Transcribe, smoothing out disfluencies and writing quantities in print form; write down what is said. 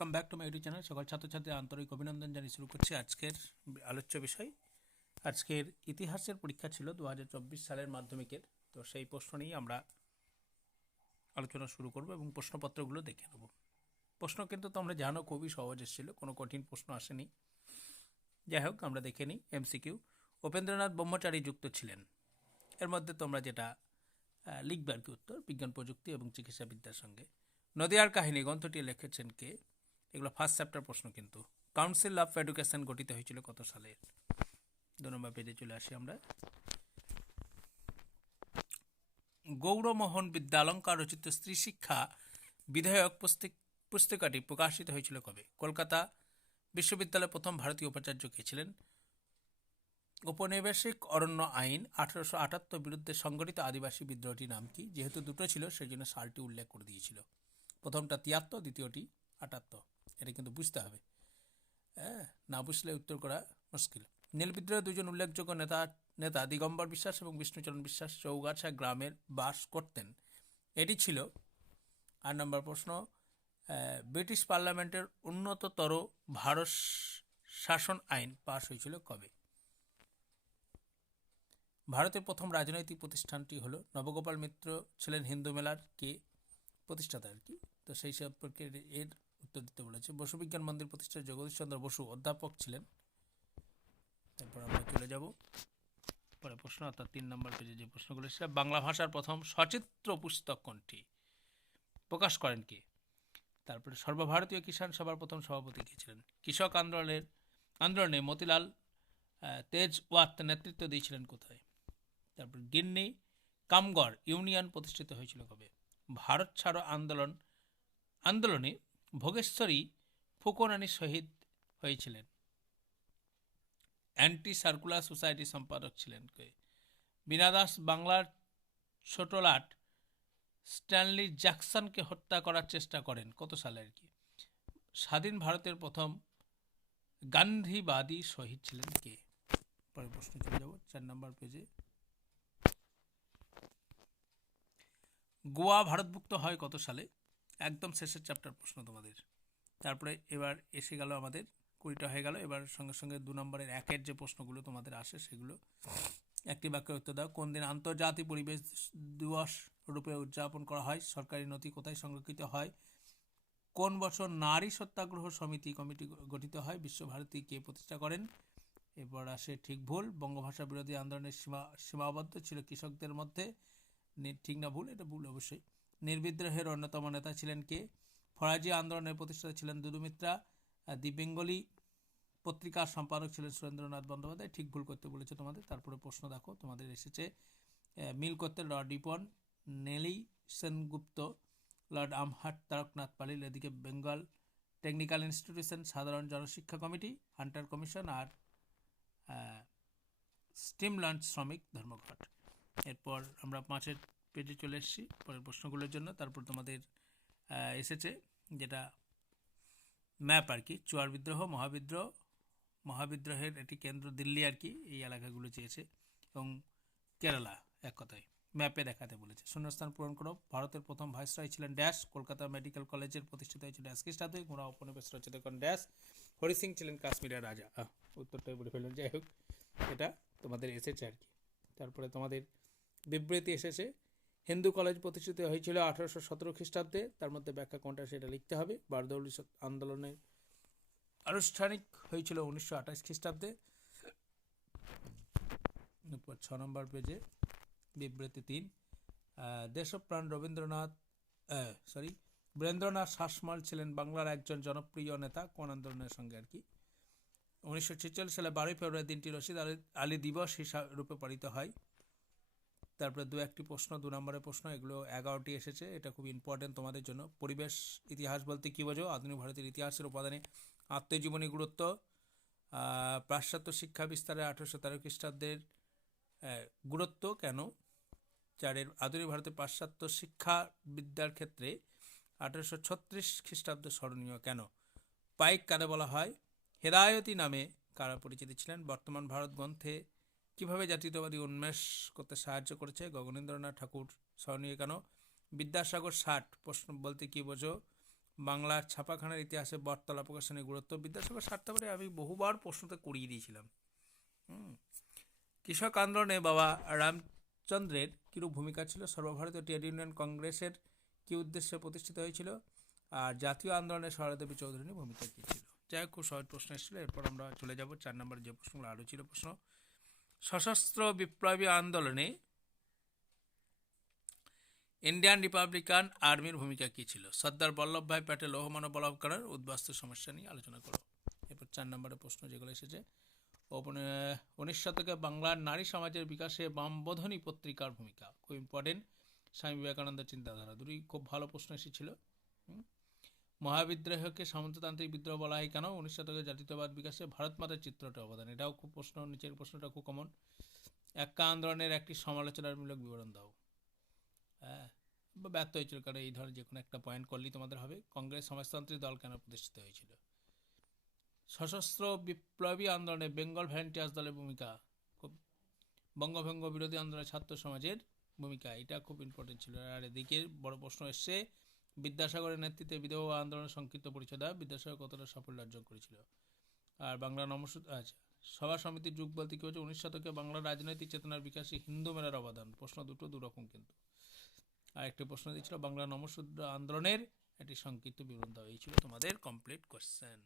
Welcome back to my YouTube channel. সকল ছাত্রছাত্রীদের আন্তরিক অভিনন্দন জানিয়ে শুরু করছি আজকের আলোচ্য বিষয়। আজকের ইতিহাসের পরীক্ষা ছিল 2024 সালের মাধ্যমিকের, তো সেই প্রশ্ন নিয়েই আমরা আলোচনা শুরু করব এবং প্রশ্নপত্রগুলো দেখে নেব। প্রশ্ন কিন্তু তোমরা জানো খুবই সহজ এসেছিল, কোনো কঠিন প্রশ্ন আসেনি। যাই হোক, আমরা দেখে নিই। এমসিকিউ: উপেন্দ্রনাথ ব্রহ্মচারী যুক্ত ছিলেন। এর মধ্যে তোমরা যেটা লিখবে আর কি উত্তর, বিজ্ঞান প্রযুক্তি এবং চিকিৎসা বিদ্যার সঙ্গে। নদিয়ার কাহিনী গ্রন্থটি লিখেছেন কে? এগুলো ফার্স্ট চ্যাপ্টার প্রশ্ন কিন্তু। কাউন্সিল অফ এডুকেশন গঠিত হয়েছিল কত সালে? 2 নম্বর পেজে চলে আসি আমরা। গৌরমোহন বিদ্যালঙ্কার রচিত স্ত্রী শিক্ষা বিধায়ক পুস্তিকাটি প্রকাশিত হয়েছিল কবে? কলকাতা বিশ্ববিদ্যালয়ের প্রথম ভারতীয় উপাচার্য কে ছিলেন? ঔপনিবেশিক অরণ্য আইন 1878 বিরুদ্ধে সংগঠিত আদিবাসী বিদ্রোহটির নাম কি? যেহেতু দুটো ছিল সেই জন্য সালটি উল্লেখ করে দিয়েছিল। প্রথমটা 73, দ্বিতীয়টি 78। এটা কিন্তু বুঝতে হবে, হ্যাঁ, না বুঝলে উত্তর করা মুশকিল। নীল বিদ্রোহের দুজন উল্লেখযোগ্য নেতা দিগম্বর বিশ্বাস এবং বিষ্ণুচরণ বিশ্বাস চৌগাছা গ্রামের বাস করতেন। এটি ছিল 8 নম্বর প্রশ্ন। ব্রিটিশ পার্লামেন্টের উন্নততর ভারত শাসন আইন পাশ হয়েছিল কবে? ভারতের প্রথম রাজনৈতিক প্রতিষ্ঠানটি হলো নবগোপাল মিত্র ছিলেন হিন্দু মেলার কে প্রতিষ্ঠাতা আর কি, তো সেই সম্পর্কে এর উত্তর দিতে বলেছে। বসু বিজ্ঞান মন্দির প্রতিষ্ঠা জগদীশ চন্দ্র বসু অধ্যাপক ছিলেন। তারপর আমরা চলে যাব পরে প্রশ্ন, অর্থাৎ 3 নম্বর পেজে যে প্রশ্নগুলো ছিল। বাংলা ভাষার প্রথম সচিত্র পুস্তক কোনটি? প্রকাশ করেন কে? তারপরে সর্বভারতীয় কিষাণ সভার প্রথম সভাপতি কে ছিলেন? কৃষক আন্দোলনে মতিলাল তেজওয়াত নেতৃত্ব দিয়েছিলেন কোথায়? তারপর গিন্নি কামগড় ইউনিয়ন প্রতিষ্ঠিত হয়েছিল কবে? ভারত ছাড়ো আন্দোলনে ভোগেশ্বরী ফুকনানী শহীদ হয়েছিলেন। অ্যান্টি সার্কুলার সোসাইটি সম্পাদক ছিলেন কে? বীণা দাস বাংলার ছোটলাট স্ট্যানলি জ্যাকসনকে হত্যা করার চেষ্টা করেন কত সালে আর কি? স্বাধীন ভারতের প্রথম গান্ধীবাদী শহীদ ছিলেন কে? পরের প্রশ্ন চলে যাব 4 নম্বর পেজে। গোয়া ভারতভুক্ত হয় কত সালে? একদম শেষের চ্যাপ্টার প্রশ্ন তোমাদের। তারপরে এবার এসে গেল আমাদের 20টা হয়ে গেল। এবার সঙ্গে সঙ্গে 2 নম্বরের 1-এর যে প্রশ্নগুলো তোমাদের আসে সেগুলো একটি বাক্যের উত্তর দাও। কোন দিন আন্তর্জাতিক পরিবেশ দিবস রূপে উদযাপন করা হয়? সরকারি নথি কোথায় সংরক্ষিত হয়? কোন বছর নারী সত্যাগ্রহ কমিটি গঠিত হয়? বিশ্বভারতী কে প্রতিষ্ঠা করেন? এরপর আসে ঠিক ভুল। বঙ্গভাষা বিরোধী আন্দোলনের সীমাবদ্ধ ছিল কৃষকদের মধ্যে। ঠিক না ভুল? এটা ভুল অবশ্যই। নির্বিদ্রোহের অন্যতম নেতা ছিলেন কে? ফরাজি আন্দোলনের প্রতিষ্ঠাতা ছিলেন দুদু মিত্রা। দি বেঙ্গলি পত্রিকার সম্পাদক ছিলেন সুরেন্দ্রনাথ বন্দ্যোপাধ্যায়। ঠিক ভুল করতে বলেছে তোমাদের। তারপরে প্রশ্ন দেখো তোমাদের এসেছে। মিল করতে লর্ড রিপন, নেলি সেনগুপ্ত, লর্ড আমহাট, তারকনাথ পালিল। এদিকে বেঙ্গল টেকনিক্যাল ইনস্টিটিউশন, সাধারণ জনশিক্ষা কমিটি, হান্টার কমিশন আর স্টিম লঞ্চ শ্রমিক ধর্মঘট। এরপর আমরা 5-এর পেজে চলে এসেছি পরের প্রশ্নগুলোর জন্য। তারপর তোমাদের এসেছে যেটা ম্যাপ আর কি, চুয়ার বিদ্রোহ, মহাবিদ্রোহের একটি কেন্দ্র দিল্লি আর কি, এই এলাকাগুলো চেয়েছে, এবং কেরালা এক কথায় ম্যাপে দেখাতে বলেছে। শূন্যস্থান পূরণ করো। ভারতের প্রথম ভাইসরয় ছিলেন ড্যাশ। কলকাতা মেডিকেল কলেজের প্রতিষ্ঠিত হয়েছিল ড্যাশ খ্রিস্টাব্দে। গোড়া উপনিবেশ রচিত করেন ড্যাশ। হরি সিং ছিলেন কাশ্মীরের রাজা। উত্তরটাই বলে ফেললেন। যাই হোক, এটা তোমাদের এসেছে আর কি। তারপরে তোমাদের বিবৃতি এসেছে। হিন্দু কলেজ প্রতিষ্ঠিত হয়েছিল 1817 খ্রিস্টাব্দে। তার মধ্যে ব্যাখ্যা কোনটা সেটা লিখতে হবে। বারদৌলি আন্দোলনের আনুষ্ঠানিক হয়েছিল 1928 খ্রিস্টাব্দে। 6 নম্বর পেজে বিবৃতি 3। দেশপ্রাণ বীরেন্দ্রনাথ শাসমল ছিলেন বাংলার একজন জনপ্রিয় নেতা কোন আন্দোলনের সঙ্গে আর কি? 1946 সালে 12 ফেব্রুয়ারি দিনটি রশিদ আলী দিবস রূপে পালিত হয়। তারপরে 2-1টি প্রশ্ন, 2 নম্বরের প্রশ্ন, এগুলো 11টি এসেছে। এটা খুব ইম্পর্টেন্ট তোমাদের জন্য। পরিবেশ ইতিহাস বলতে কী বোঝো? আধুনিক ভারতের ইতিহাসের উপাদানে আত্মজীবনী গুরুত্ব। পাশ্চাত্য শিক্ষা বিস্তারে 1813 খ্রিস্টাব্দের গুরুত্ব কেন? 4-এর আধুনিক ভারতের পাশ্চাত্য শিক্ষা বিদ্যার ক্ষেত্রে 1836 খ্রিস্টাব্দ স্মরণীয় কেন? পাইক কারে বলা হয়? হেদায়তী নামে কারা পরিচিত ছিলেন? বর্তমান ভারত গ্রন্থে কিভাবে জাতীয়তাবাদী উন্মেষ করতে সাহায্য করেছে? গগনেন্দ্রনাথ ঠাকুর স্মরণীয় কেন? বিদ্যাসাগর 60 প্রশ্ন বলতে কী বোঝো? বাংলার ছাপাখানার ইতিহাসে বটতলা প্রকাশনের গুরুত্ব। বিদ্যাসাগর স্বার্থপরে আমি বহুবার প্রশ্নতে করিয়ে দিয়েছিলাম। কৃষক আন্দোলনে বাবা রামচন্দ্রের কিরূপ ভূমিকা ছিল? সর্বভারতীয় ট্রেড ইউনিয়ন কংগ্রেসের কি উদ্দেশ্যে প্রতিষ্ঠিত হয়েছিল? আর জাতীয় আন্দোলনে সরলাদেবী চৌধুরীর ভূমিকা কী ছিল? যাই হোক, খুব সহজ প্রশ্ন এসেছিল। এরপর আমরা চলে যাব 4 নম্বরের যে প্রশ্নগুলো আরও ছিল প্রশ্ন। সশস্ত্র বিপ্লবী আন্দোলনে ইন্ডিয়ান রিপাবলিকান আর্মির ভূমিকা কী ছিল? সর্দার বল্লভভাই প্যাটেল লৌহমানব বলবৎকরণের উদ্বাস্তু সমস্যা নিয়ে আলোচনা করো। এরপর 4 নম্বরের প্রশ্ন যেগুলো এসেছে, 19 শতকে বাংলার নারী সমাজের বিকাশে বামবোধনী পত্রিকার ভূমিকা। খুব ইম্পর্টেন্ট, স্বামী বিবেকানন্দের চিন্তাধারা। দুটি খুব ভালো প্রশ্ন এসেছিল। মহাবিদ্রোহকে সামন্ততান্ত্রিক বিদ্রোহ বলা হয় কেন? 19 শতকে জাতীয়তাবাদ বিকাশে ভারত মাতার চিত্রটা অবদান। এটাও খুব প্রশ্ন, নিচের প্রশ্নটা খুব কমন। এক্কা আন্দোলনের একটি সমালোচনামূলক বিবরণ দাও। হ্যাঁ, ব্যর্থ হয়েছিল, কারণ এই ধরনের যে কোনো একটা পয়েন্ট করলেই তোমাদের হবে। কংগ্রেস সমাজতান্ত্রিক দল কেন প্রতিষ্ঠিত হয়েছিল? সশস্ত্র বিপ্লবী আন্দোলনে বেঙ্গল ভলেন্টিয়ার্স দলের ভূমিকা। খুব বঙ্গভঙ্গ বিরোধী আন্দোলনে ছাত্র সমাজের ভূমিকা, এটা খুব ইম্পর্টেন্ট ছিল। আর এদিকে বড় প্রশ্ন এসছে, বিদ্যাসাগরের নেতৃত্বে বিধবা আন্দোলনের সংক্ষিপ্ত পরিচয় দেওয়া। বিদ্যাসাগর কতটা সাফল্য অর্জন করেছিল? আর বাংলা আচ্ছা, সভা সমিতির যুগ বলতে কি হচ্ছে? 19 শতকে বাংলার রাজনৈতিক চেতনার বিকাশে হিন্দু মেলার অবদান। প্রশ্ন দুটো দুরকম কিন্তু। আর একটি প্রশ্ন দিয়েছিল বাংলা নমশূদ্র আন্দোলনের একটি সংক্ষিপ্ত বিবরণ দাও। এই ছিল তোমাদের কমপ্লিট কোশ্চেন।